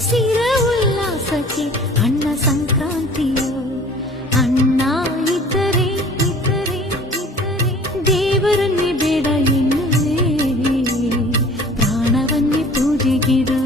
ಉಸಿರ ಉಲ್ಲಾಸಕ್ಕೆ ಅಣ್ಣ ಸಂಕ್ರಾಂತಿಯೋ. ಅಣ್ಣ ಇದ್ದರೆ ದೇವರನ್ನೇ ಬೇಡ ಎನ್ನುವೆ, ಪ್ರಾಣವನ್ನೇ ಪೂಜೆಗಿಡು.